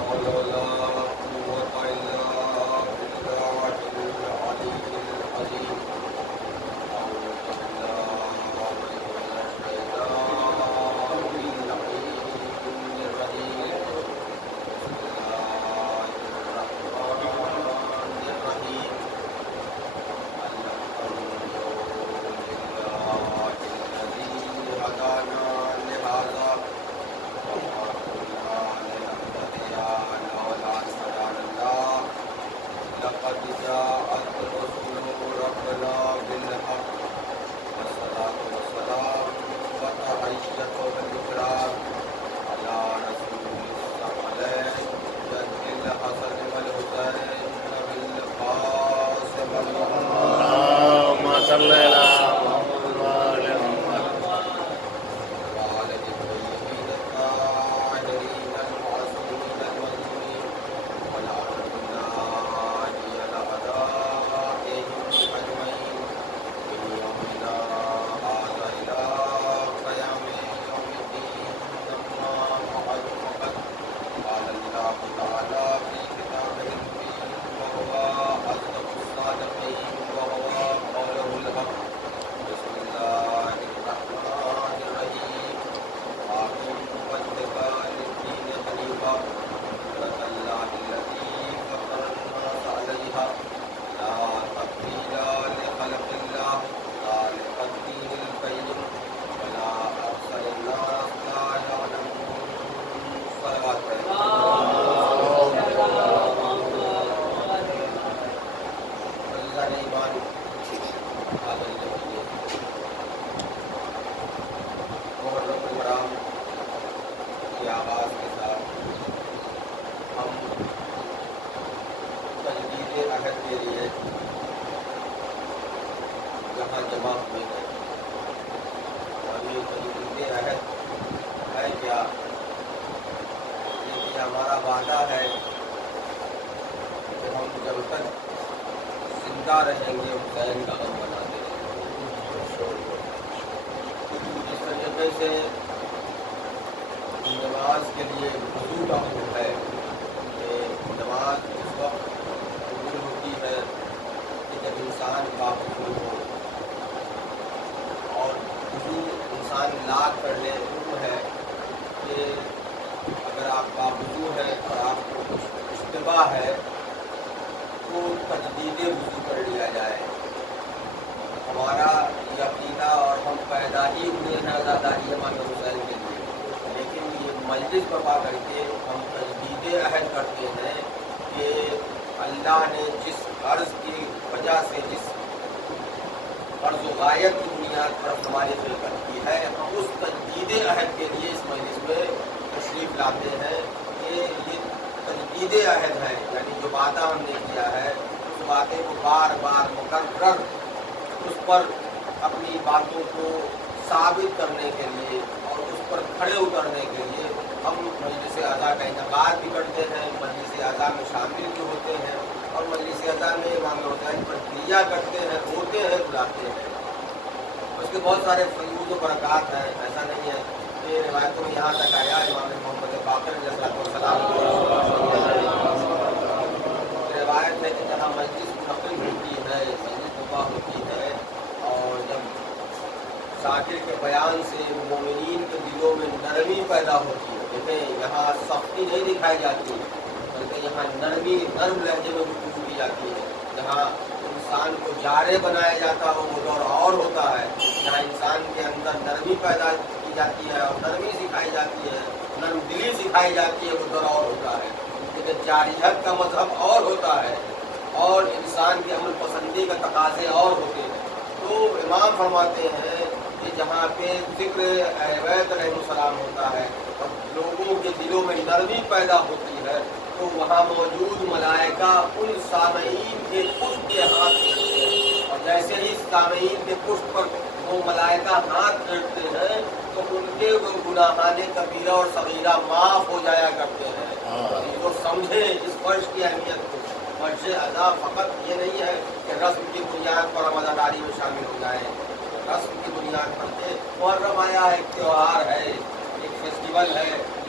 حول ولا قوة إلا بالله العلي العظيم. أعوذ بالله من الشيطان اللعين الرجيم. بسم الله الرحمن الرحيم. الحمد لله الذي هدانا لهذا وما كنا لنهتدي لولا أن هدانا الله. لقد جاءت رسل ربنا بالحق والصلاة والسلام وتحية الإكرام على رسول الثقلين جد الحسن والحسين بالقاسم اللهم صل على محمد وعلى محمد. وعلى الطيبين الطاهرين المعصومين المظلومين ولعنة الله إلى أعدائهم أجمعين من يومنا هذا إلى قيام يوم الدين. أما بعد فقد قال الله تعالى في كتابه المبين وهو أصدق الصادقين وهو قوله الحق. بسم الله الرحمن الرحيم. آمين واتقى للدين حنيفا فطرة الله التي فطر الناس عليها لا تبديل لخلق الله ذلك الدين القيم ولا أكثر الناس لا يعلمون. صلوات اللہ نے ایمان حاضر کیے. محرم الحرام کی آغاز کے ساتھ ہم تجدید عہد کے لیے یہاں جمع ہوئے ہیں. اور یہ تجدید عہد ہے کیا؟ یہ کہ ہمارا وعدہ ہے کہ ہم جب تک زندہ رہیں گے حسین کا غم بناتے رہیں گے. جس طریقے سے نماز کے لیے وضو کا حکم ہے کہ نماز اس وقت قبول ہوتی ہے کہ جب انسان باوضو ہو، اور وضو انسان لا کر لے. حکم ہے کہ اگر آپ باوضو ہیں اور آپ کو کچھ اشتباہ ہے تو تجدید وضو کر لیا جائے. ہمارا یہ عقیدہ اور ہم پیدا ہی ہوئے ہیں آزاداری امام حسین کے لیے، لیکن یہ مجلس برپا کر کے ہم تجدید عہد کرتے ہیں کہ اللہ نے جس عرض کی وجہ سے جس قرض و غایت کی بنیاد پر ہماری خلقت کی ہے، ہم اس تجدید عہد کے لیے اس مجلس میں تشریف لاتے ہیں کہ یہ تجدید عہد ہے، یعنی جو وعدہ ہم نے کیا ہے اس وعدے کو بار بار مکرر اس پر اپنی باتوں کو ثابت کرنے کے لیے اور اس پر کھڑے اترنے کے لیے ہم مجلس اعضاء کا انعقاد بھی کرتے ہیں. مجلس اعضاء میں شامل بھی ہوتے ہیں اور مجلس اعضاء میں امام حسین پر کریا کرتے ہیں، ہوتے ہیں، بلاتے ہیں. اس کے بہت سارے فیوز و برکات ہیں. ایسا نہیں ہے کہ روایتوں میں یہاں تک آیا امام محمد باقر علیہ السلام روایت ہے کہ جہاں مجلس منعقد ہوتی ہے، مجلس برپا ہوتی ہے، اور جب ذاکر کے بیان سے مومنین کے دلوں میں نرمی پیدا ہوتی ہے. دیکھیں یہاں سختی نہیں دکھائی جاتی بلکہ یہاں نرمی نرم لہجے میں گفتگو کی جاتی ہے. جہاں انسان کو جارے بنایا جاتا ہو وہ دور اور ہوتا ہے. جہاں انسان کے اندر نرمی پیدا کی جاتی ہے اور نرمی سکھائی جاتی ہے، نرم دلی سکھائی جاتی ہے، وہ دور اور ہوتا ہے. لیکن جاریت کا مذہب اور ہوتا ہے اور انسان کی عمل پسندی کا تقاضے اور ہوتے ہیں. تو امام فرماتے ہیں کہ جہاں پہ ذکر اہل بیت علیہ السلام ہوتا ہے اور لوگوں کے دلوں میں نرمی پیدا ہوتی ہے تو وہاں موجود ملائکہ ان سامعین کے پشت کے ہاتھ پھیرتے ہیں، اور جیسے ہی سامعین کے پشت پر وہ ملائکہ ہاتھ پھیرتے ہیں تو ان کے وہ گناہان کبیرہ اور صغیرہ معاف ہو جایا کرتے ہیں. تو سمجھیں اس فرض کی اہمیت کو. فرض ادا فقط یہ نہیں ہے کہ رسم کی بنیاد پر ہم ازاداری میں شامل ہو جائیں. رسم کی بنیاد پر محرم آیا ہے، ایک تہوار ہے، ایک فیسٹیول ہے،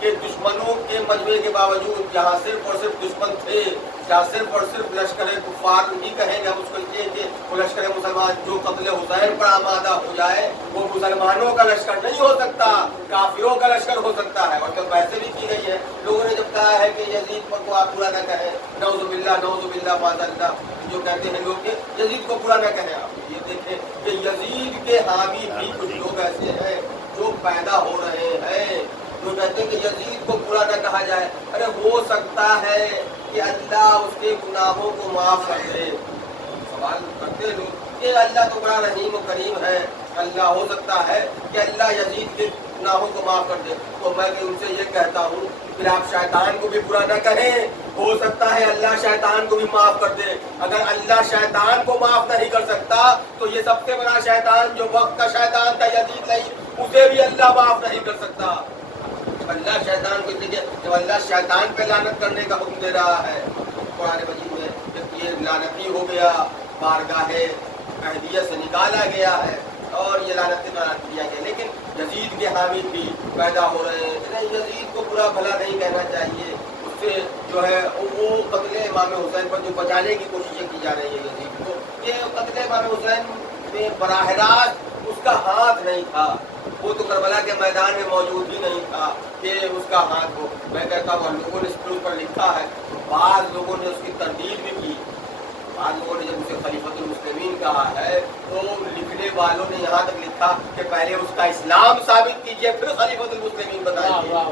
کہ دشمنوں کے مجمع کے باوجود جہاں صرف اور صرف دشمن تھے، جہاں صرف اور صرف لشکر کفار نہیں کہیں گے ہم اس کو، یہ کہ وہ لشکر مسلمان جو قتل حسین پر آمادہ ہو جائے وہ مسلمانوں کا لشکر نہیں ہو سکتا، کافروں کا لشکر ہو سکتا ہے. اور جب ویسے بھی کی گئی ہے، لوگوں نے جب کہا ہے کہ یزید پر کو آپ برا نہ کہیں، نعوذ باللہ معاذ اللہ، جو کہتے ہیں لوگ کہ یزید کو برا نہ کہیں. آپ یہ دیکھیں کہ یزید کے حامی بھی کچھ لوگ ایسے ہیں جو پیدا ہو رہے ہیں، جو کہتے ہیں کہ یزید کو برا نہ کہا جائے. ارے ہو سکتا ہے کہ اللہ اس کے گناہوں کو معاف کر دے. سوال کرتے لوگ کہ اللہ تو بڑا رحیم و کریم ہے، اللہ ہو سکتا ہے کہ اللہ یزید کے گناہوں کو معاف کر دے. تو میں ان سے یہ کہتا ہوں پھر آپ شیطان کو بھی برا نہ کہیں، ہو سکتا ہے اللہ شیطان کو بھی معاف کر دے. اگر اللہ شیطان کو معاف نہیں کر سکتا تو یہ سب سے بڑا شیطان جو وقت کا شیطان تھا یزید نہیں، اسے بھی اللہ معاف نہیں کر سکتا. اللہ شیطان کو دیکھیے، جب اللہ شیطان پہ لعنت کرنے کا حکم دے رہا ہے قرآن مجید میں کہ یہ لعنتی ہو گیا، بارگاہ اہلیہ سے نکالا گیا ہے اور یہ لعنت قرار دیا گیا، لیکن یزید کے حامی بھی پیدا ہو رہے ہیں. یزید کو برا بھلا نہیں کہنا چاہیے، اس سے جو ہے وہ قتل امام حسین پر جو بچانے کی کوششیں کی جا رہی ہے یزید کو، یہ قتل امام حسین میں براہ راست اس کا ہاتھ نہیں تھا، وہ تو کربلا کے میدان میں موجود ہی نہیں تھا کہ اس کا ہاتھ ہو. میں کہتا ہوں لوگوں نے اس پر لکھا ہے، بعض لوگوں نے اس کی تردید بھی کی، بعض لوگوں نے جب اسے خلیفۃ المسلمین کہا ہے تو لکھنے والوں نے یہاں تک لکھا کہ پہلے اس کا اسلام ثابت کیجئے پھر خلیفۃ المسلمین بتائیے.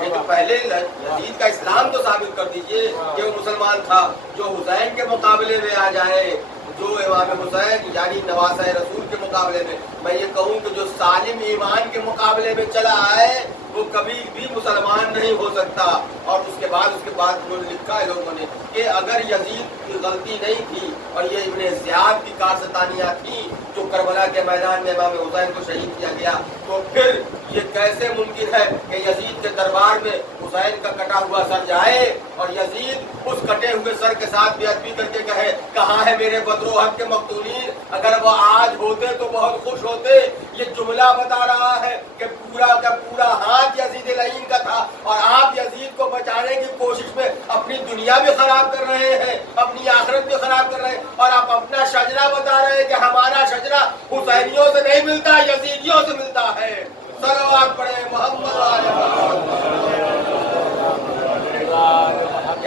لیکن پہلے یزید کا اسلام تو ثابت کر دیجئے کہ وہ مسلمان تھا، جو حسین کے مقابلے میں آ جائے، جو امام حسین یعنی نواسہ رسول کے مقابلے میں، میں یہ کہوں کہ جو سالم ایمان کے مقابلے میں چلا آئے وہ کبھی بھی مسلمان نہیں ہو سکتا. اور اس کے بعد انہوں نے لکھا ہے لوگوں نے کہ اگر یزید کی غلطی نہیں تھی اور یہ ابن زیاد کی کارستانیاں تھیں جو کربلا کے میدان میں امام حسین کو شہید کیا گیا، تو پھر یہ کیسے ممکن ہے کہ یزید کے دربار میں حسین کا کٹا ہوا سر جائے اور یزید اس کٹے ہوئے سر کے ساتھ بے ادبی کر کے کہے کہاں ہے میرے بدروحق کے مقتولین، اگر وہ آج ہوتے تو بہت خوش ہوتے. یہ جملہ بتا رہا ہے کہ پورا کا پورا ہاتھ یزید لعین کا تھا اور آپ یزید کو بچانے کی کوشش میں اپنی دنیا بھی خراب کر رہے ہیں، اپنی آخرت بھی خراب کر رہے ہیں، اور آپ اپنا شجرہ بتا رہے ہیں کہ ہمارا شجرہ حسینیوں سے نہیں ملتا، یزیدیوں سے ملتا ہے. صلوات پڑھیں محمد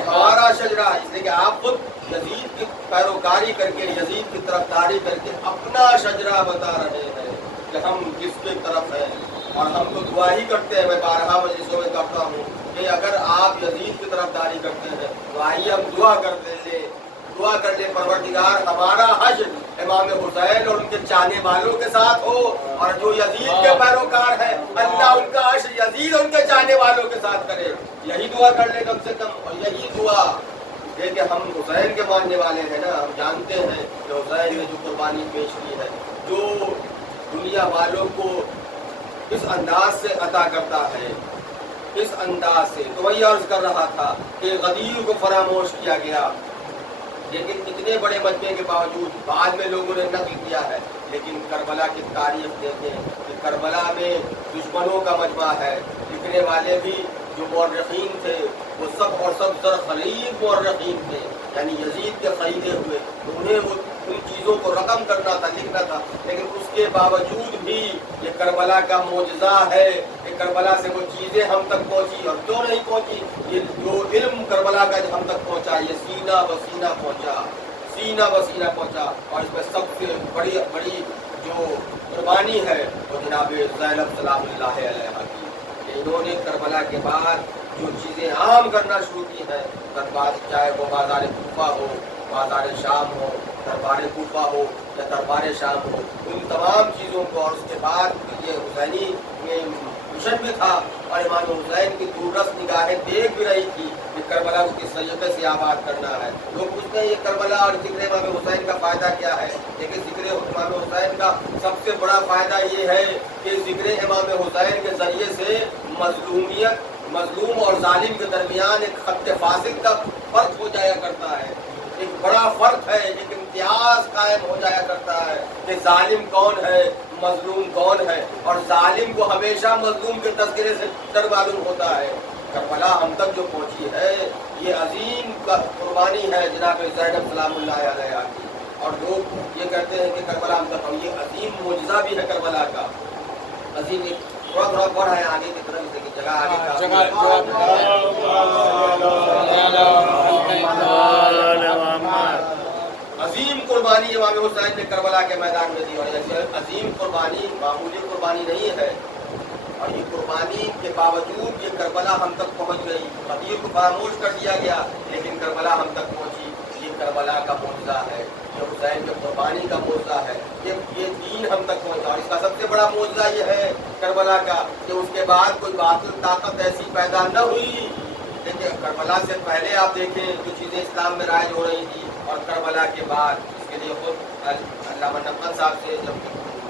ہمارا شجرہ، اس لیے کہ آپ خود یزید کی پیروکاری کر کے، یزید کی طرفداری کر کے اپنا شجرہ بتا رہے ہیں کہ ہم کس کی طرف ہیں. اور ہم تو دعا ہی کرتے ہیں، میں بارہا مجلسوں میں کرتا ہوں کہ اگر آپ یزید کی طرفداری کرتے ہیں تو آئیے ہم دعا کر لیں پروردگار ہمارا حشر امام حسین اور ان کے چاہنے والوں کے ساتھ ہو، اور جو یزید کے پیروکار ہیں اللہ ان کا حشر یزید ان کے چاہنے والوں کے ساتھ کرے. یہی دعا کر لیں کم سے کم. اور یہی دعا یہ کہ ہم حسین کے ماننے والے ہیں نا، ہم جانتے ہیں کہ حسین نے جو قربانی پیش کی ہے، جو دنیا والوں کو اس انداز سے عطا کرتا ہے، اس انداز سے. تو وہی عرض کر رہا تھا کہ غدیر کو فراموش کیا گیا، لیکن اتنے بڑے مجمع کے باوجود بعد میں لوگوں نے نقل کیا ہے. لیکن کربلا کی تاریخ دیکھیں کہ کربلا میں دشمنوں کا مجمع ہے. لکھنے والے بھی جو مورخین تھے وہ سب اور سب زرخلیب مورخین تھے، یعنی یزید کے خریدے ہوئے. انہیں وہ ان چیزوں کو رقم کرنا تھا، لکھنا تھا. لیکن اس کے باوجود بھی یہ کربلا کا معجزہ ہے کہ کربلا سے وہ چیزیں ہم تک پہنچی. اور کیوں نہیں پہنچی؟ یہ جو علم کربلا کا ہم تک پہنچا یہ سینہ بسینہ پہنچا. اور اس میں سب سے بڑی جو قربانی ہے وہ جناب زینب سلام اللہ علیہا کی. انہوں نے کربلا کے بعد جو چیزیں عام کرنا شروع کی ہیں، چاہے وہ بازار کوفہ ہو، بازار شام ہو، دربار کوفہ ہو یا دربار شام ہو، ان تمام چیزوں کو. اور اس کے بعد یہ حسینی میں مشن بھی تھا اور امام حسین کی دوررس نگاہیں دیکھ بھی رہی تھی کہ کربلا کو کس طریقے سے آباد کرنا ہے. لوگ پوچھتے ہیں یہ کربلا اور ذکر امام حسین کا فائدہ کیا ہے؟ لیکن ذکر امام حسین کا سب سے بڑا فائدہ یہ ہے کہ ذکر امام حسین کے ذریعے سے مظلوم اور ظالم کے درمیان ایک خط فاصل کا فرق ہو جایا کرتا ہے. ایک بڑا فرق ہے، ایک امتیاز قائم ہو جایا کرتا ہے کہ ظالم کون ہے، مظلوم کون ہے، اور ظالم کو ہمیشہ مظلوم کے تذکرے سے ڈر معلوم ہوتا ہے۔ کربلا ہم تک جو پہنچی ہے یہ عظیم قربانی ہے جناب زینب سلام اللہ علیہ کی، اور لوگ یہ کہتے ہیں کہ کربلا ہم تک، اور یہ عظیم معجزہ بھی ہے کربلا کا، عظیم ایک تھوڑا بڑھا ہے آگے کی طرف سے کہ جگہ عظیم قربانی امام حسین نے کربلا کے میدان میں دی، اور یہ عظیم قربانی معمولی قربانی نہیں ہے، اور یہ قربانی کے باوجود یہ کربلا ہم تک پہنچ گئی، قدیر کو فراموش کر دیا گیا لیکن کربلا ہم تک پہنچی۔ یہ کربلا کا معجزہ ہے، یہ حسین کے قربانی کا معجزہ ہے، یہ دین ہم تک پہنچا، اور اس کا سب سے بڑا معجزہ یہ ہے کربلا کا کہ اس کے بعد کوئی باطل طاقت ایسی پیدا نہ ہوئی۔ لیکن کربلا سے پہلے آپ دیکھیں جو چیزیں اسلام میں رائج ہو رہی تھی، اور کربلا کے بعد اس کے لیے خود علامہ نقوی صاحب سے جب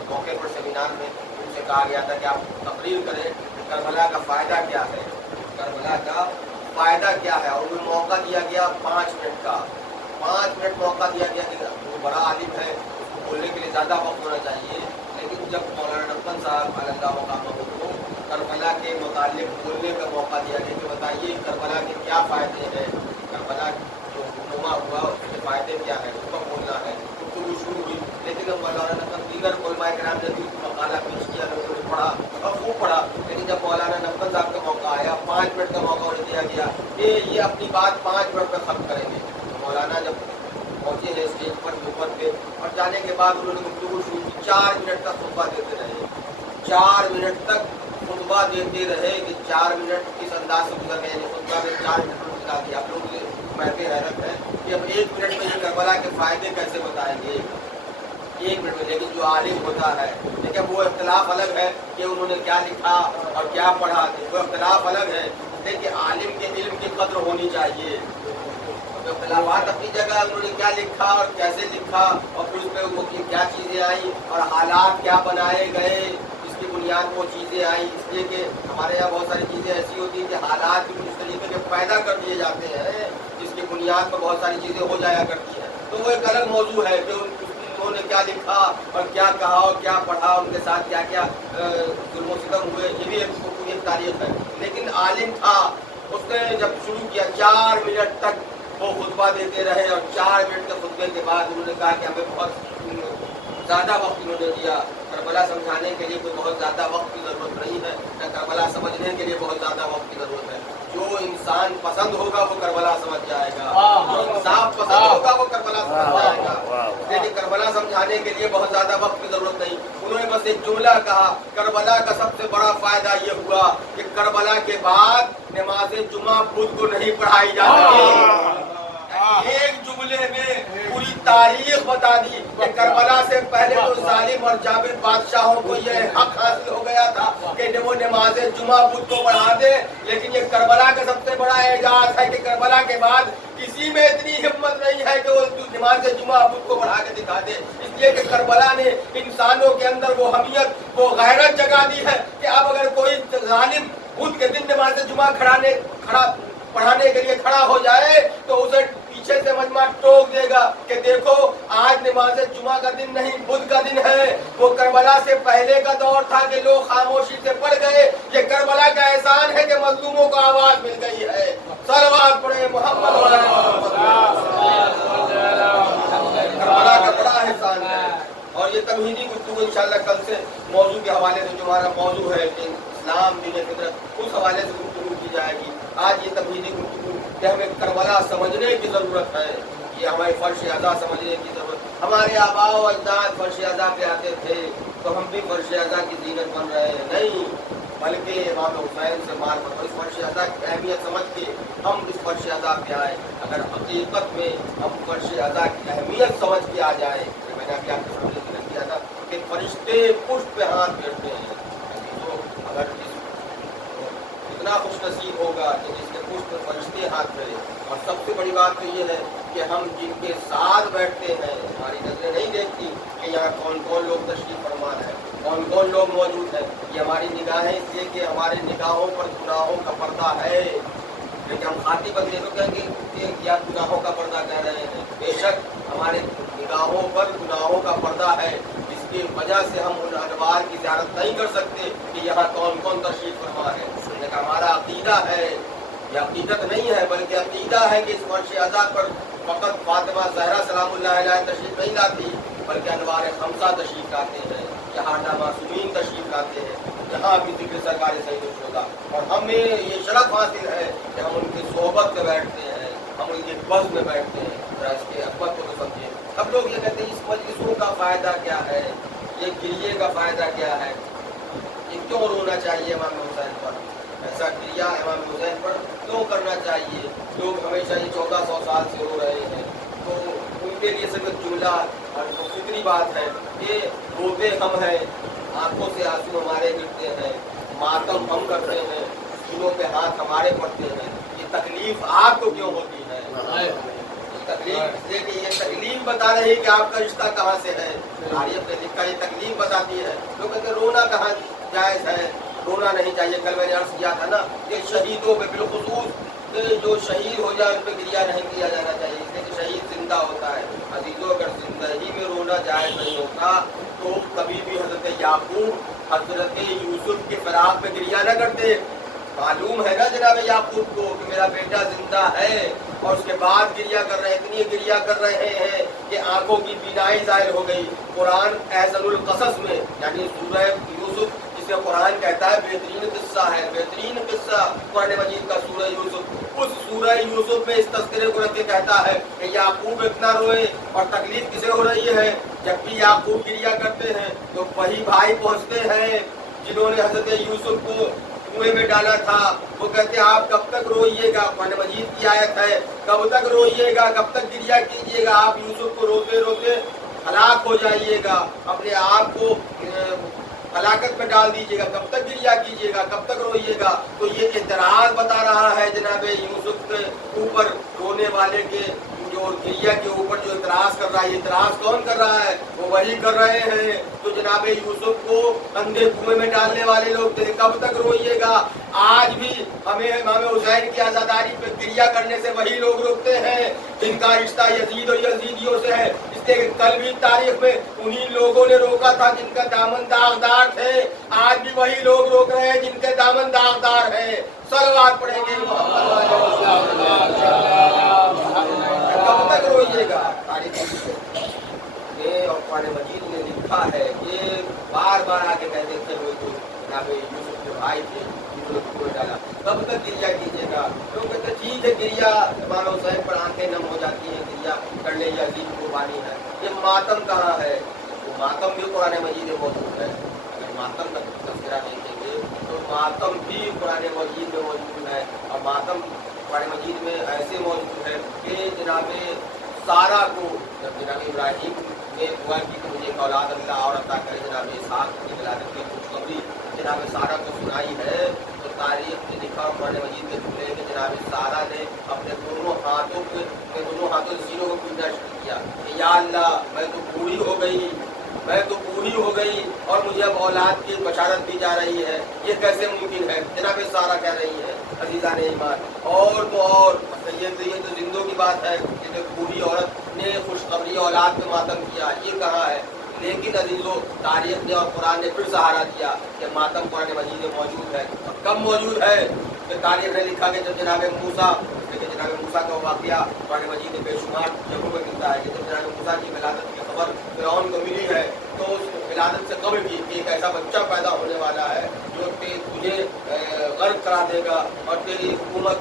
موقع پر سیمینار میں ان سے کہا گیا تھا کہ آپ تقریر کریں کہ کربلا کا فائدہ کیا ہے، کربلا کا فائدہ کیا ہے، اور انہیں موقع دیا گیا 5 منٹ کا، 5 منٹ موقع دیا گیا کہ وہ بڑا عالم ہے، اس کو بولنے کے لیے زیادہ وقت ہونا چاہیے، لیکن جب مولانا نقوی صاحب علیہ اللہ مقامہ کو کربلا کے متعلق بولنے کا موقع دیا گیا کہ بتائیے کربلا کے کیا فائدے ہیں، کربلا جو رونما ہوا اس کے فائدے کیا ہے، اس کا بولنا ہے، گفتگو شروع ہوئی، لیکن جب مولانا نقوی دیگر علماء کرام نے بھی مقالہ پیش کیا، لوگوں نے پڑھا اور خوب پڑھا، لیکن جب مولانا نقوی صاحب کا موقع آیا 5 منٹ کا موقع انہیں دیا گیا کہ یہ اپنی بات 5 منٹ میں ختم کریں گے۔ مولانا جب پہنچے ہیں اسٹیج پر اوپر پہ، اور جانے کے بعد انہوں نے گفتگو شروع کی، 4 منٹ تک خطبہ دیتے رہے، 4 منٹ تک خطبہ دیتے رہے کہ 4 منٹ کس انداز سے گزر گئے، یعنی خطبہ میں 4 منٹ میں بتا دیا۔ آپ لوگ محض حیرت ہے کہ اب 1 منٹ میں یہ کربلا کے فائدے کیسے بتائیں گے 1 منٹ میں، لیکن جو عالم ہوتا ہے لیکن وہ اختلاف الگ ہے کہ انہوں نے کیا لکھا اور کیا پڑھا، وہ اختلاف الگ ہے، لیکن عالم کے علم کی قدر ہونی چاہیے۔ اختلافات اپنی جگہ، انہوں نے کیا لکھا اور کیسے لکھا، اور پھر اس پہ وہ کیا چیزیں آئیں اور حالات کیا بنائے گئے، اس کی بنیاد وہ چیزیں آئیں، اس لیے کہ ہمارے یہاں بہت ساری چیزیں ایسی ہوتی ہیں کہ حالات بھی اس طریقے سے پیدا کر دیے جاتے ہیں جس کی بنیاد پر بہت ساری چیزیں ہو جایا کرتی ہیں، تو وہ ایک الگ موضوع ہے کہ انہوں نے کیا لکھا اور کیا کہا اور کیا پڑھا، ان کے ساتھ کیا کیا ظلم و ستم ہوئے، یہ بھی ایک تاریخ ہے۔ لیکن عالم تھا، اس نے جب شروع کیا 4 منٹ تک وہ خطبہ دیتے رہے، اور 4 منٹ کے خطبے کے بعد انہوں نے کہا کہ ہمیں بہت زیادہ وقت انہوں نے دیا، کربلا سمجھانے کے لیے کوئی بہت زیادہ وقت کی ضرورت نہیں ہے، نہ کربلا سمجھنے کے لیے بہت زیادہ وقت کی ضرورت ہے، جو انسان پسند ہوگا وہ کربلا سمجھ جائے گا، جو انصاف پسند ہوگا وہ کربلا سمجھ جائے گا، لیکن کربلا سمجھانے کے لیے بہت زیادہ وقت کی ضرورت نہیں۔ انہوں نے بس ایک جملہ کہا، کربلا کا سب سے بڑا فائدہ یہ ہوا کہ کربلا کے بعد نماز جمعہ بدھ کو نہیں پڑھائی جا سکی۔ ایک جملے میں پوری تاریخ بتا دی کہ کربلا سے پہلے تو ظالم اور جابر بادشاہوں کو یہ حق حاصل ہو گیا تھا کہ وہ نماز جمعہ بدھ کو پڑھا دے، لیکن یہ کربلا کا سب سے بڑا اعجاز ہے کہ کربلا کے بعد کسی میں اتنی ہمت نہیں ہے کہ وہ نماز جمعہ بدھ کو پڑھا کے دکھا دے، اس لیے کہ کربلا نے انسانوں کے اندر وہ حمیت، وہ غیرت جگا دی ہے کہ اب اگر کوئی ظالم بدھ کے دن نماز جمعہ پڑھانے کے لیے کھڑا ہو جائے تو اسے پیچھے سے مجمع ٹوک دے گا کہ دیکھو آج نماز جمعہ کا دن نہیں بدھ کا دن ہے، وہ کربلا سے پہلے کا دور تھا کہ لوگ خاموشی سے پڑھ گئے، یہ کربلا کا احسان ہے کہ مظلوموں کو آواز مل گئی ہے۔ صلوات پڑھیں محمد والے محمد، کربلا کا بڑا احسان ہے۔ اور یہ تمہیدی گفتگو انشاءاللہ کل سے موضوع کے حوالے سے جو ہمارا موضوع ہے کہ اسلام دین فطرت، اس حوالے سے گفتگو کی جائے گی۔ آج یہ تمہیدی گفتگو کہ ہمیں کربلا سمجھنے کی ضرورت ہے، یہ ہمیں فرش اعضا سمجھنے کی ضرورت۔ ہمارے آباء و اجداد فرش اعضا پہ آتے تھے تو ہم بھی فرش اعضا کی زینت بن رہے ہیں، نہیں، بلکہ امام حسین سے معرفت اور اس فرش اعضا کی اہمیت سمجھ کے ہم اس فرش اعضا پہ آئے۔ اگر حقیقت میں ہم فرش اعضا کی اہمیت سمجھ کے آ جائیں، میں نے ابھی آپ کے سامنے ذکر کیا تھا کہ فرشتے پشت پہ ہاتھ پھیرتے ہیں، تو اگر اتنا خوش نصیب ہوگا کہ جس کے پشت پر فرشتے ہاتھ پھیرے، اور سب سے بڑی بات تو یہ ہے کہ ہم جن کے ساتھ بیٹھتے ہیں، ہماری نظریں نہیں دیکھتی کہ یہاں کون کون لوگ تشریف فرما ہے، کون کون لوگ موجود ہیں، یہ ہماری نگاہیں اس لیے کہ ہمارے نگاہوں پر گناہوں کا پردہ ہے، لیکن ہم خاطی بندے کو کہیں گے کہ کیا گناہوں کا پردہ کہہ رہے ہیں؟ بے شک ہمارے نگاہوں پر گناہوں کا پردہ ہے، جس کی وجہ سے ہم ان انوار کی زیارت نہیں کر سکتے کہ یہاں کون کون تشریف فرما ہے۔ لیکن ہمارا عقیدہ ہے، یہ عقیدت نہیں ہے بلکہ عقیدہ ہے کہ اس فرش اعضا پر فقط فاطمہ زہرا سلام اللہ علیہ تشریف نہیں لاتی بلکہ انوار خمسہ تشریف لاتے ہیں، یہاں معصومین تشریف لاتے ہیں، جہاں بھی ذکر سرکار سید الشہداء، اور ہمیں یہ شرف حاصل ہے کہ ہم ان کی صحبت میں بیٹھتے ہیں، ہم ان کے بز میں بیٹھتے ہیں۔ ذرا اس کے اکبر کو تو سمجھیں۔ اب لوگ یہ کہتے ہیں اس مجلسوں کا فائدہ کیا ہے، یہ گریے کا فائدہ کیا ہے، یہ کیوں رونا چاہیے امام حسین پر، ایسا کریا امام حسین پر کیوں کرنا چاہیے؟ لوگ ہمیشہ یہ 1400 سال سے رو رہے ہیں، تو ان کے لیے صرف ایک جملہ اور فطری بات ہے کہ روتے ہم ہیں، آنکھوں سے آنسو ہمارے گرتے ہیں، ماتم ہم کرتے ہیں، سینوں پہ ہاتھ ہمارے پڑتے ہیں، یہ تکلیف آپ کو کیوں ہوتی ہے؟ تکلیف اس لیے کہ یہ تکلیف بتا رہی کہ آپ کا رشتہ کہاں سے ہے۔ تاریخ نے لکھا یہ تکلیف بتاتی ہے۔ لوگ کہتے ہیں رونا کہاں جائز ہے، رونا نہیں چاہیے۔ کل میں نے عرض کیا تھا نا کہ شہیدوں پہ بالخصوص جو شہید ہو جائے ان پہ گریہ نہیں کیا جانا چاہیے، اس لیے کہ شہید زندہ ہوتا ہے۔ عزیزوں اگر زندگی میں رونا جائز نہیں ہوتا تو کبھی بھی حضرت یعقوب حضرت یوسف کے فراق پہ گریہ نہ کرتے۔ معلوم ہے نا جناب یعقوب کو کہ میرا بیٹا زندہ ہے، اور اس کے بعد گریہ کر رہے ہیں، اتنی گریہ کر رہے ہیں کہ آنکھوں کی بینائی ظاہر ہو گئی۔ قرآن احسن القصص میں یعنی سورہ یوسف جسے قرآن کہتا ہے بہترین قصہ ہے، بہترین قصہ قرآن مجید کا سورہ یوسف، اس سورہ یوسف میں اس تذکرے کو رکھ کے کہتا ہے کہ یعقوب اتنا روئے، اور تکلیف کسے ہو رہی ہے؟ جب بھی یعقوب گریہ کرتے ہیں تو وہی بھائی پہنچتے ہیں جنہوں نے حضرت یوسف کو کنویں میں ڈالا تھا، وہ کہتے ہیں آپ کب تک روئیے گا؟ قرآن مجید کی آیت ہے، کب تک روئیے گا، کب تک گریہ کیجیے گا؟ آپ یوسف کو روتے روتے ہلاک ہو جائیے گا، اپنے آپ کو ہلاکت میں ڈال دیجیے گا، کب تک گریہ کیجیے گا، کب تک روئیے گا؟ تو یہ اعتراض بتا رہا ہے جناب یوسف کے اوپر، رونے والے کے جو گریہ کے اوپر جو اعتراض کر رہا ہے، یہ اعتراض کون کر رہا ہے؟ وہ وہی کر رہے ہیں تو جناب یوسف کو اندھے کنویں میں ڈالنے والے لوگ تھے۔ کب تک روئیے گا؟ آج بھی ہمیں امام حسین کی آزاداری پہ گریہ کرنے سے وہی لوگ روکتے ہیں جن کا رشتہ یزید اور یزیدیوں سے ہے۔ اس لیے کل بھی تاریخ میں انہی لوگوں نے روکا تھا جن کا دامن داغدار تھے، آج بھی وہی لوگ روک رہے ہیں جن کے دامن داغدار ہیں۔ صلوات پڑھیں گے کب تک روئیے گا؟ اور قرآن مجید نے لکھا ہے کہ بار بار آگے کہتے تھے وہ جو جناب یوسف کے بھائی تھے جنہوں نے کوئی ڈالا، کب تک گریہ کیجیے گا؟ لوگ کہتے ٹھیک ہے گریہ امام حسین پر آنکھیں نم ہو جاتی ہیں، گریہ کرنے یہ عظیم قربانی ہے۔ یہ ماتم کہاں ہے؟ وہ ماتم بھی قرآن مجید میں موجود ہے۔ اگر ماتم کا تذکرہ دیکھیں گے تو ماتم بھی قرآن مجید میں موجود ہے، اور ماتم قرآن مجید میں ایسے موجود ہے کہ جناب سارا کو جب جناب ابراہیم نے دعا کی کہ مجھے ایک اولاد اللہ اور عطا کرے، جناب اسحاق کی ولادت کی خوشخبری جناب سارا کو سنائی ہے، تو تاریخ نے لکھا اور قرآن مجید میں جملے کہ جناب سارا نے اپنے دونوں ہاتھوں سے سینوں کو پیٹنا شروع کیا کہ یا اللہ میں تو بوڑھی ہو گئی اور مجھے اب اولاد کی بشارت دی جا رہی ہے، یہ کیسے ممکن ہے؟ جناب سارا کہہ رہی ہے عزیزان ایمان، اور تو اور یہ تو زندوں کی بات ہے کہ ایک بوڑھی عورت نے خوشخبری اولاد پہ ماتم کیا، یہ کہاں ہے؟ لیکن عزیزوں تاریخ نے اور قرآن نے پھر سہارا دیا کہ ماتم قرآن مجید میں موجود ہے۔ اور کب موجود ہے؟ کہ تاریخ نے لکھا کہ جب جناب موسیٰ کا واقعہ قرآن مجید میں بے شمار جگہوں میں ملتا ہے کہ جب جناب موسیٰ کی ولادت کی خبر فرعون کو ملی ہے تو اس ولادت سے قبل بھی کہ ایک ایسا بچہ پیدا ہونے والا ہے جو کہ تجھے غرق کرا دے گا اور تیری حکومت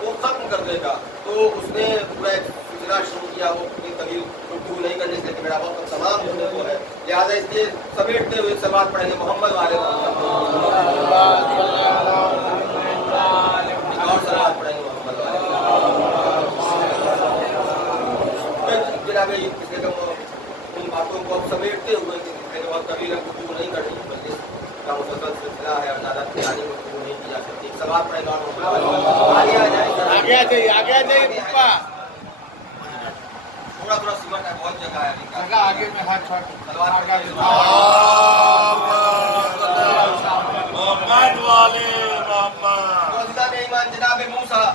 کو ختم کر دے گا، تو اس نے پورا ایک سلسلہ شروع کیا۔ وہ طویل گفتگو نہیں کرنے سے کہ میرا وقت تمام ہونے کو ہے، لہٰذا اس لیے سمیٹتے ہوئے سوال پڑھیں گے محمد والے اور سلاد پڑھیں گے محمد والے جناب ان باتوں کو اب سمیٹتے ہوئے کہ بہت طویل گفتگو نہیں کر رہی بلکہ کا مسلسل سلسلہ ہے اور زیادہ پرانی گفتگو نہیں کی جا سکتی۔ سوال پڑھیں گے اور آگے آ جائے تھوڑا سیمنٹ ہے، بہت جگہ ہے آگے میں ہاتھ محمد والے محمد ایمان جناب موسیٰ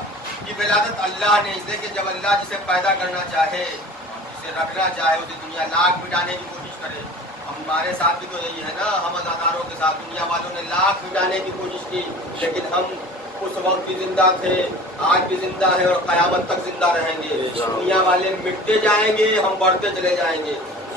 کی ولادت اللہ نے، اس لیے کہ جب اللہ جسے پیدا کرنا چاہے، جسے رکھنا چاہے، اسے دنیا لاکھ مٹانے کی کوشش کرے. ہمارے ساتھ بھی تو یہی ہے نا، ہم ازاداروں کے ساتھ دنیا والوں نے لاکھ مٹانے کی کوشش کی، لیکن ہم اس وقت بھی زندہ تھے، آج بھی زندہ ہیں اور قیامت تک زندہ رہیں گے. دنیا والے مٹتے جائیں گے، ہم بڑھتے چلے جائیں گے.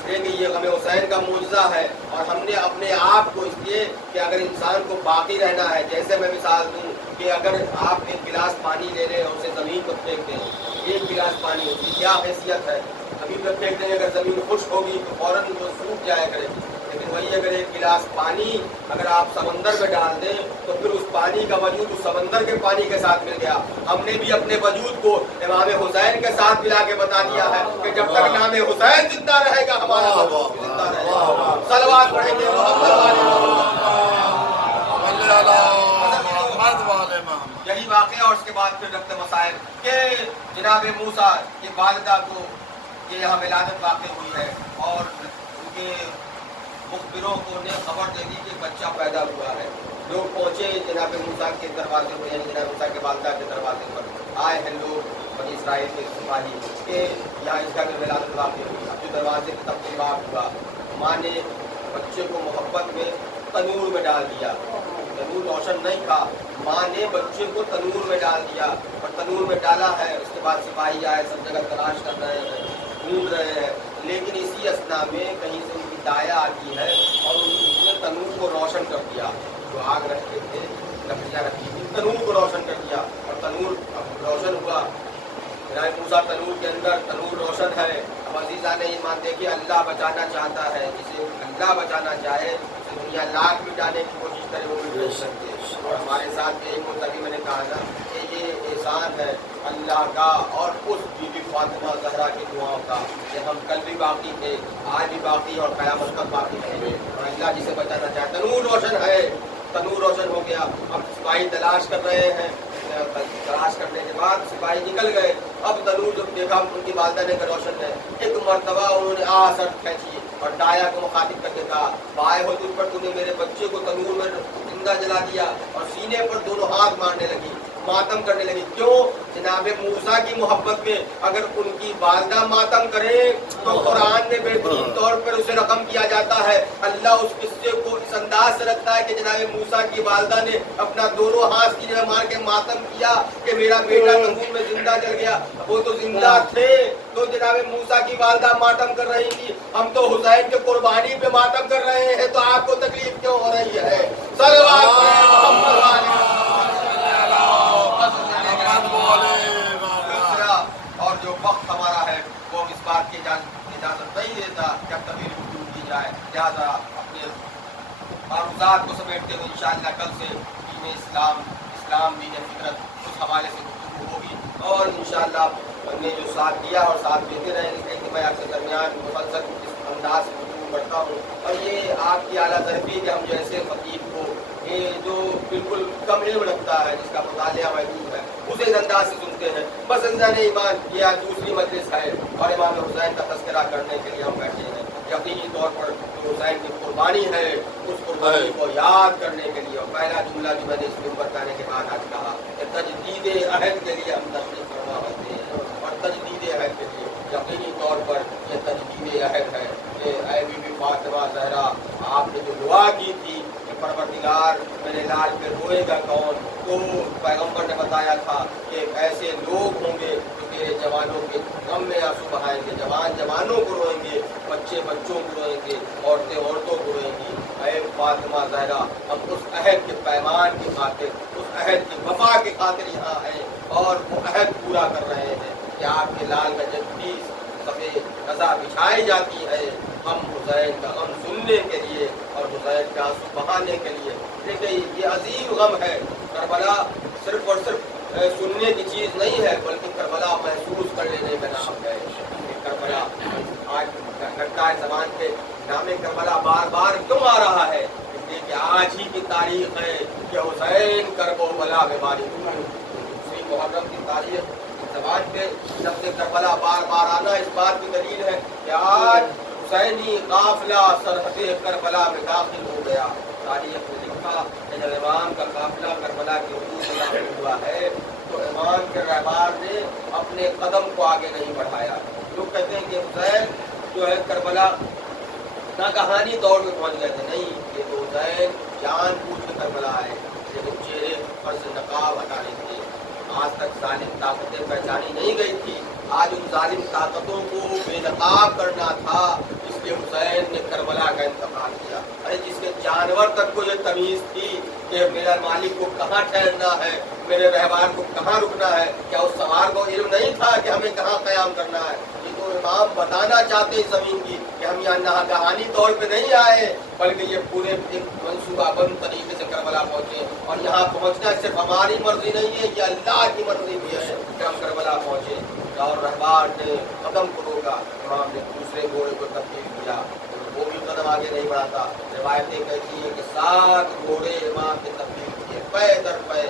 لیکن یہ غم حسین کا معجزہ ہے، اور ہم نے اپنے آپ کو، اس لیے کہ اگر انسان کو باقی رہنا ہے، جیسے میں مثال دوں کہ اگر آپ ایک گلاس پانی لے لیں اور اسے زمین پر پھینک دیں، ایک گلاس پانی، اس کی کیا حیثیت ہے؟ زمین پر پھینک دیں، اگر زمین خشک ہوگی تو فوراً وہ سوکھ جایا کرے گی. لیکن وہی اگر ایک گلاس پانی اگر آپ سمندر میں ڈال دیں تو پھر اس پانی کا وجود اس سمندر کے پانی کے ساتھ مل گیا. ہم نے بھی اپنے وجود کو امام حسین کے ساتھ ملا کے بتا دیا ہے کہ جب تک نام حسین زندہ رہے گا ہمارا وجود زندہ رہے گا. صلوات پڑھیں گے یہی واقعہ. اور اس کے بعد پھر رفت مسائل کہ جناب موسیٰ کی والدہ کو یہ یہاں ولادت واقع ہوئی ہے، اور ان کے مخبروں کو نے خبر دے دی کہ بچہ پیدا ہوا ہے. لوگ پہنچے جناب موسیٰ کے دروازے پر، یعنی جناب موسیٰ کے والدہ کے دروازے پر آئے ہیں لوگ، بنی اسرائیل کے سپاہی، کہ یہاں اس کا بھی ولادت واقع ہوئی. اب جو دروازے کی تقریبات ہوا، ماں نے بچے کو محبت میں تنور میں ڈال دیا. تنور روشن نہیں تھا، ماں نے بچے کو تنور میں ڈال دیا اور تنور میں ڈالا ہے. اس کے بعد سپاہی آئے، سب جگہ تلاش کر رہے ہیں، ڈھونڈ رہے ہیں. لیکن اسی اثنا میں کہیں سے ان کی دایا آتی ہے اور اس نے تنور کو روشن کر دیا. جو آگ رکھتے تھے، لکڑیاں رکھی تھی، تنور کو روشن کر دیا اور تنور روشن ہوا. جناب موسیٰ تنور کے اندر، تنور روشن ہے. اب عزیزان ایمان دیکھیے، اللہ بچانا چاہتا ہے، جسے اللہ بچانا چاہے دنیا لاکھ مٹانے کی کوشش کرے وہ بھی مٹ سکتے. اور ہمارے ساتھ یہی تبھی میں نے کہا نا کہ یہ احسان ہے اللہ کا اور اس بی بی فاطمہ زہرا کی دعاؤں کا کہ ہم کل بھی باقی تھے، آج بھی باقی اور قیامت تک باقی رہیں گے. اور اللہ جسے بچانا چاہے. تنور روشن ہے، تنور روشن ہو گیا. اب سپاہی تلاش کر رہے ہیں، تلاش کرنے کے بعد سپاہی نکل گئے. اب تنور جب دیکھا ان کی والدہ نے کہ روشن ہے، ایک مرتبہ انہوں نے سر کھینچی اور ڈایا کو مخاطب کر کے کہا، بائے ہو تم پر، تو نے میرے بچے کو تنور میں زندہ جلا دیا. اور سینے پر دونوں ہاتھ مارنے لگی، ماتم کرنے لگی. کیوں؟ جناب موسیٰ کی محبت میں اگر ان کی والدہ ماتم کرے تو قرآن میں بہترین طور پر اسے رقم کیا جاتا ہے. اللہ اس قصے کو اس انداز سے رکھتا ہے کہ جناب موسیٰ کی والدہ نے اپنا دونوں ہاتھ کی جگہ مار کے ماتم کیا کہ میرا بیٹا تنور میں زندہ جل گیا. وہ تو زندہ تھے تو جناب موسیٰ کی والدہ ماتم کر رہی تھی. ہم تو حسین کے قربانی پہ ماتم کر رہے ہیں، تو آپ کو تکلیف کیوں ہو رہی ہے؟ اور جو وقت ہمارا ہے وہ اس بات کی اجازت نہیں دیتا کہ اب طویل گفتگو کی جائے. لہٰذا اپنے معروضات کو سمیٹتے ہوئے انشاءاللہ کل سے دین اسلام دین فطرت اس حوالے سے گفتگو ہوگی. اور انشاءاللہ ہم نے جو ساتھ دیا اور ساتھ دیتے رہے ہیں کہ میں آپ کے درمیان مسلسل اس انداز سے گفتگو کرتا ہوں. اور یہ آپ کی اعلیٰ تربیت کہ ہم جیسے خطیب کو جو بالکل کم علم رکھتا ہے، جس کا مطالعہ محدود ہے، اسے اس انداز سے سنتے ہیں. بس انسان ایمان یہ آج دوسری مجلس ہے اور امام حسین کا تذکرہ کرنے کے لیے ہم بیٹھے ہیں. یقینی طور پر جو حسین کی قربانی ہے اس قربانی کو یاد کرنے کے لیے. اور پہلا جملہ جو میں نے اس منبر پہ آنے کے بعد آج کہا کہ تجدید عہد کے لیے ہم تشریف فرما ہوتے ہیں. اور تجدید عہد کے لیے یقینی طور پر یہ تجدید عہد ہے کہ اے بی بی فاطمہ زہرا، آپ نے جو دعا کی تھی کہ پروردگار میرے لال پہ روئے گا کون، تو پیغمبر نے بتایا تھا کہ ایسے لوگ ہوں گے جو تیرے جوانوں کے غم میں آنسو بہائیں گے. جوان جوانوں کو روئیں گے، بچے بچوں کو روئیں گے، عورتیں عورتوں کو روئیں گی. اے فاطمہ زہرا، ہم اس عہد کے پیمان کی خاطر، اس عہد کی وفا کی خاطر یہاں ہیں اور وہ عہد پورا کر رہے ہیں کہ آپ کے لال کا جب بھی سفید رضا بچھائی جاتی ہے، ہم حسین کا غم سننے کے لیے اور حسین کے آنسو بہانے کے لیے. دیکھیے یہ عظیم غم ہے. کربلا صرف اور صرف سننے کی چیز نہیں ہے، بلکہ کربلا محسوس کر لینے کا نام ہے. کربلا آج گھٹتا ہے زبان پہ، نام کربلا بار بار کیوں آ رہا ہے؟ اس لیے کہ آج ہی کی تاریخ ہے کہ حسین کرب و بلا میں باری دوسری محرم کی تاریخ زبان پہ جب سے کربلا بار بار آنا اس بات کی دلیل ہے کہ آج حسینی قافلہ سرحد کربلا میں داخل ہو گیا. تاریخ میں لکھا کہ جب امام کا قافلہ کربلا کے حدود میں داخل ہوا ہے تو امام کے رہبار نے اپنے قدم کو آگے نہیں بڑھایا. لوگ کہتے ہیں کہ حسین جو ہے کربلا ناگہانی دور میں پہنچ گئے تھے. نہیں، یہ تو حسین جان بوجھ کے کربلا آئے، لیکن چہرے پر سے نقاب ہٹانے تھے. آج تک ظالم طاقتیں پہچانی نہیں گئی تھی، آج ان ظالم طاقتوں کو بے نقاب کرنا تھا. اس لیے حسین نے کربلا کا انتخاب کیا. ارے جس کے جانور تک کو یہ تمیز تھی کہ میرا مالک کو کہاں ٹھہرنا ہے، میرے رہبار کو کہاں رکنا ہے، کیا اس سوار کو علم نہیں تھا کہ ہمیں کہاں قیام کرنا ہے؟ یہ تو امام بتانا چاہتے اس زمین کی کہ ہم یہاں ناگہانی طور پہ نہیں آئے، بلکہ یہ پورے ایک منصوبہ بند طریقے سے کربلا پہنچے. اور یہاں پہنچنا صرف ہماری مرضی نہیں ہے، یہ اللہ کی مرضی بھی ہے کہ ہم کربلا پہنچے. اور رہبار نے قدم کو روکا، امام نے دوسرے گھوڑے کو تبدیل کیا، وہ بھی قدم آگے نہیں بڑھاتا. روایتیں کہتی ہیں کہ 7 گھوڑے امام نے تبدیل کیے، پے در پے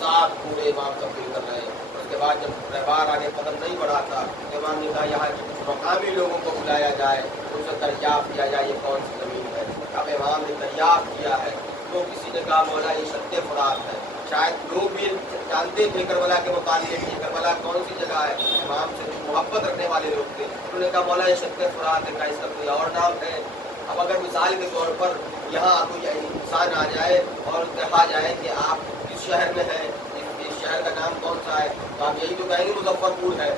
7 گھوڑے امام تبدیل کر رہے. اس کے بعد جب رہبار آگے قدم نہیں بڑھاتا تو امام نے کہا یہاں کی کچھ مقامی لوگوں کو بلایا جائے، ان سے دریافت کیا جائے یہ کون سی زمین ہے. اب امام نے دریافت کیا ہے تو کسی نے کہا مولا یہ شط فرات ہے. شاید لوگ بھی جانتے تھے کربلا کے متعلق کہ کربلا کون سی جگہ ہے. امام سے محبت رکھنے والے لوگ تھے، انہوں نے کہا مولا یہ شط فرات ہے، اس کا کوئی اور نام ہے؟ اب اگر مثال کے طور پر یہاں کوئی انسان آ جائے اور کہا جائے کہ آپ کس شہر میں ہیں، اس شہر کا نام کون سا ہے، تو آپ یہی تو کہیں گے مظفر پور ہے.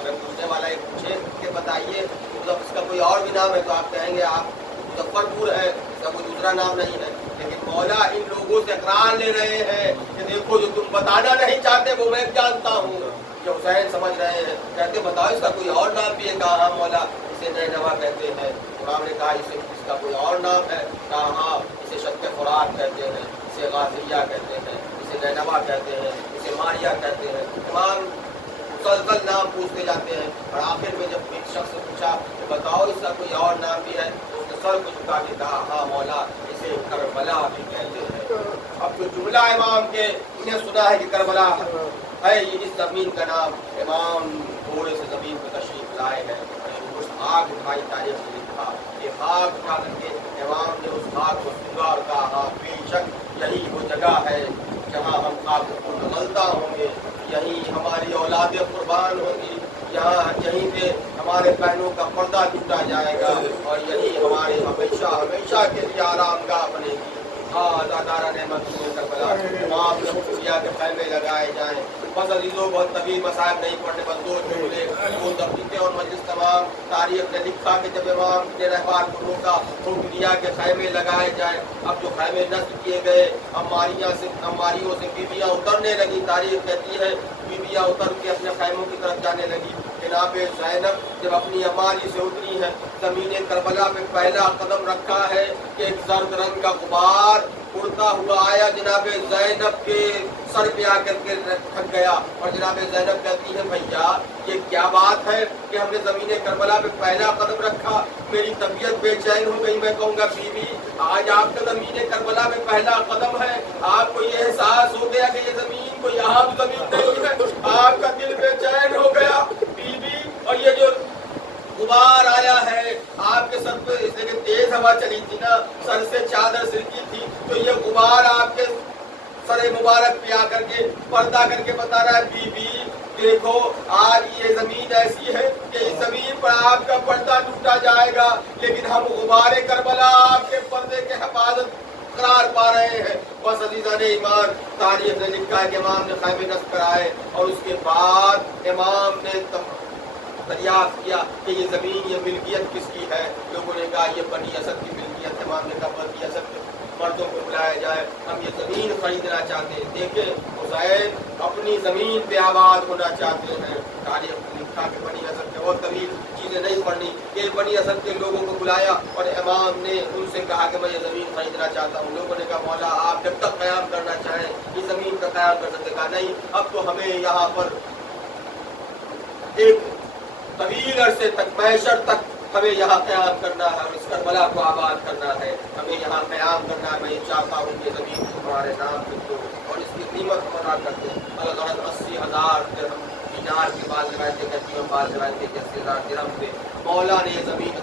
اگر پوچھنے والا یہ پوچھے کہ بتائیے اس کا کوئی اور بھی نام ہے، تو آپ کہیں گے آپ مظفر پور ہے، اس کا کوئی دوسرا نام نہیں ہے. لیکن مولا ان لوگوں سے اقرار لے رہے ہیں کہ دیکھو جو تم بتانا نہیں چاہتے وہ میں جانتا ہوں. جو حسین سمجھ رہے ہیں، کہتے بتاؤ اس کا کوئی اور نام بھی ہے. کہا ہاں مولا اسے نینوا کہتے ہیں. امام نے کہا اس کا کوئی اور نام ہے؟ کہا ہاں اسے شط فرات کہتے ہیں، اسے غازیہ کہتے ہیں، اسے نینوا کہتے ہیں، اسے ماریا کہتے ہیں. امام مسلسل نام پوچھتے جاتے ہیں اور آخر میں جب ایک شخص سے پوچھا کہ بتاؤ اس کا کوئی اور نام بھی ہے تو اس نے سر کو جھکا کے کہا ہاں مولا اسے کربلا بھی کہتے ہیں. اب جو جملہ امام کے انہیں سنا ہے کہ کربلا ہے، یہ اس زمین کا نام. امام گھوڑے سے زمین پہ تشریف لائے ہیں، اس آگ اٹھائی تاریخ سے لکھا. یہ آگ اٹھا کر کے امام نے اس آگ کو سنگا اور کہا ہاں بے شک یہی وہ جگہ ہے جہاں ہم آگ کو نگلتا ہوں گے، یہیں ہماری اولادیں قربان ہوگی، یہیں پہ ہمارے بہنوں کا پردہ ٹوٹا جائے گا، اور یہی ہمارے ہمیشہ ہمیشہ کے لیے آرام گاہ بنے گی. آزادارہ نعمت کربلا امام نے حکم دیا کہ خیمے لگائے جائیں. بس عزیزوں بہت طویل مصائب نہیں پڑھنے، بس 2 جملے. وہ تحقیقیں اور مجلس تمام تاریخ نے لکھا کہ جب امام نے رہبار کو روکا حکم دیا کہ خیمے لگائے جائیں. اب جو خیمے نصب کیے گئے، اماریوں سے بیویاں اترنے لگی. تاریخ کہتی ہے بیویاں اتر کے اپنے خیموں کی طرف جانے لگی. جناب زینب جب اپنی اماری سے اتری ہے، زمین کربلا پہ پہلا قدم رکھا ہے کہ ایک زرد رنگ کا غبار اڑتا ہوا آیا، جناب زینب کے سر پہ آ کر کے تھک گیا. اور جناب زینب کہتی ہے بھیا یہ کیا بات ہے کہ ہم نے زمین کربلا پہ پہلا قدم رکھا، میری طبیعت بے چین ہو گئی. میں کہوں گا بیوی آج آپ کا زمین کربلا پہ پہلا قدم ہے، آپ کو یہ احساس ہو گیا کہ یہ زمین کو یہاں بھی زمین نہیں ہے، آپ کا دل بے چین ہو گیا بیوی. اور یہ جو غبار آیا ہے آپ کے سر پہ، اس لیے کہ تیز ہوا چلی تھی نا، سر سے چادر سرکی تھی، تو یہ غبار آپ کے سر مبارک پہ آ کر کے پردہ کر کے بتا رہا ہے بیوی دیکھو آج یہ زمین ایسی ہے کہ اس زمین پر آپ کا پردہ ٹوٹا جائے گا، لیکن ہم غبار کربلا آپ کے پردے کے حفاظت قرار پا رہے ہیں. بس عزیزان ایمان تاریخ نے لکھا ہے کہ امام نے خیمے نصب کرائے اور اس کے بعد امام نے دریافت کیا کہ یہ زمین یہ ملکیت کس کی ہے. لوگوں نے کہا یہ بنی اسد کی ملکیت ہے. امام نے کہا بنی اسد کے مردوں کو بلایا جائے، ہم یہ زمین خریدنا چاہتے ہیں. دیکھیں حسین اپنی زمین پہ آباد ہونا چاہتے ہیں. تاریخ لکھا کہ بنی اسد کے بہت طویل چیزیں نہیں پڑھنی کہ بنی اسد کے لوگوں کو بلایا اور امام نے ان سے کہا کہ میں یہ زمین خریدنا چاہتا ہوں. لوگوں نے کہا مولا آپ جب تک قیام کرنا چاہیں اس زمین کا قیام کر سکتے. کہا نہیں، اب تو ہمیں یہاں پر ایک طویل عرصے تک محشر تک ہمیں یہاں قیام کرنا ہے اور اس کربلا کو آباد کرنا ہے، ہمیں یہاں قیام کرنا ہے. میں یہ چاہتا ہوں کہ زمین ہمارے نام لکھ دو اور اس کی قیمت ہم ادا کر دیں. الغرض 80,000 درہم دینار کی بات روایتیں کہتی ہیں، بعض روایتیں 80,000 درہم سے مولا نے یہ زمین